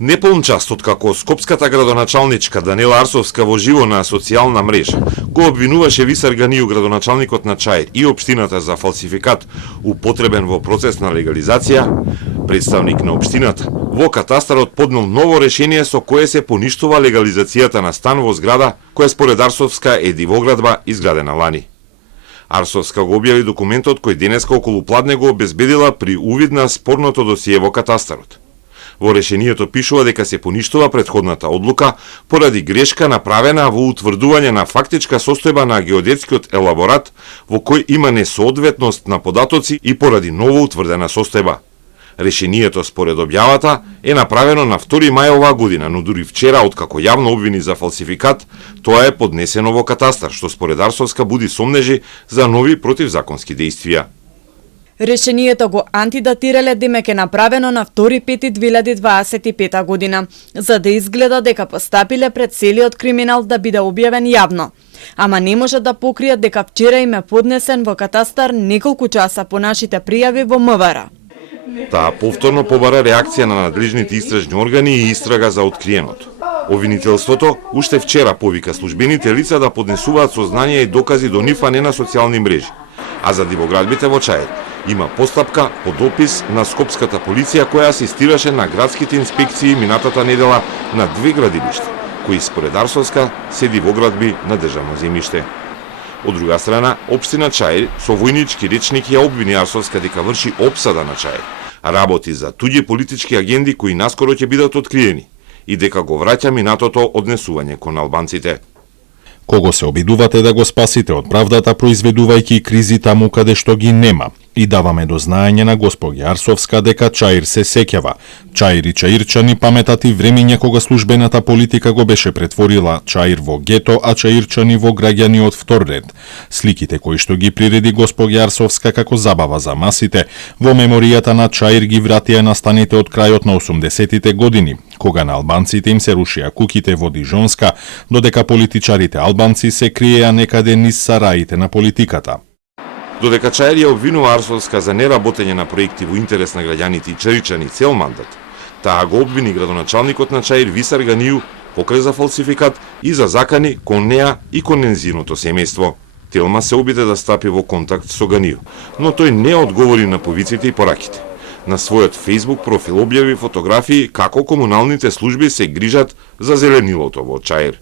Неполн час откако скопската градоначалничка Данела Арсовска во живо на социјална мрежа го обвинуваше Висар Ганију, градоначалникот на Чаир и општината за фалсификат употребен во процес на легализација, представник на општината во катастарот поднел ново решение со кое се поништува легализацијата на стан во зграда која според Арсовска е дивоградба изградена лани. Арсовска го објави документот кој денеска околу пладне го обезбедила при увид на спорното досие во катастарот. Во решението пишува дека се поништува претходната одлука поради грешка направена во утврдување на фактичка состојба на геодетскиот елаборат во кој има несоодветност на податоци и поради ново утврдена состојба. Решението според објавата е направено на 2 мај оваа година, но дури вчера, откако јавно обвини за фалсификат, тоа е поднесено во катастар, што според Арсовска буди сомнежи за нови противзаконски дејствија. Решението го антидатирале демек е направено на 2.5.2025 година, за да изгледа дека постапиле пред целиот криминал да биде објавен јавно. Ама не може да покријат дека вчера им е поднесен во катастар неколку часа по нашите пријави во МВР. Таа повторно побара реакција на надлежните истражни органи и истрага за откриеното. Обвинителството уште вчера повика службените лица да поднесуваат сознанија и докази до нив, а не на социјални мрежи. А за дивоградбите во Чаир има постапка по допис на скопската полиција која асистираше на градските инспекции минатата недела на 2 градилишта, кои според Арсовска се дивоградби на државно земјиште. Од друга страна, општина Чаир со војнички речник ја обвини Арсовска дека врши опсада на Чаир, работи за туѓи политички агенди кои наскоро ќе бидат откриени и дека го враќа минатото однесување кон албанците. Кого се обидувате да го спасите од правдата, произведувајќи кризи таму каде што ги нема? И даваме до знаење на госпоѓа Арсовска дека Чаир се сеќава. Чаир и чаирчани паметат и времиња кога службената политика го беше претворила Чаир во гето, а чаирчани во граѓани од втор ред. Сликите кои што ги приреди госпоѓа Арсовска како забава за масите, во меморијата на Чаир ги вратија настаните од крајот на 80-тите години, кога на албанците им се рушија куќите во Дижонска, додека политичарите албанци се криеа некаде низ сараите на политиката. Додека Чаир ја обвинува Арсовска за неработење на проекти во интерес на граѓаните и чаирчани цел мандат, таа го обвини градоначалникот на Чаир Висар Ганију покрај за фалсификат и за закани кон неа и кон нејзиното семејство. Телма се обиде да стапи во контакт со Ганију, но тој не одговори на повиците и пораките. На својот Facebook профил објави фотографии како комуналните служби се грижат за зеленилото во Чаир.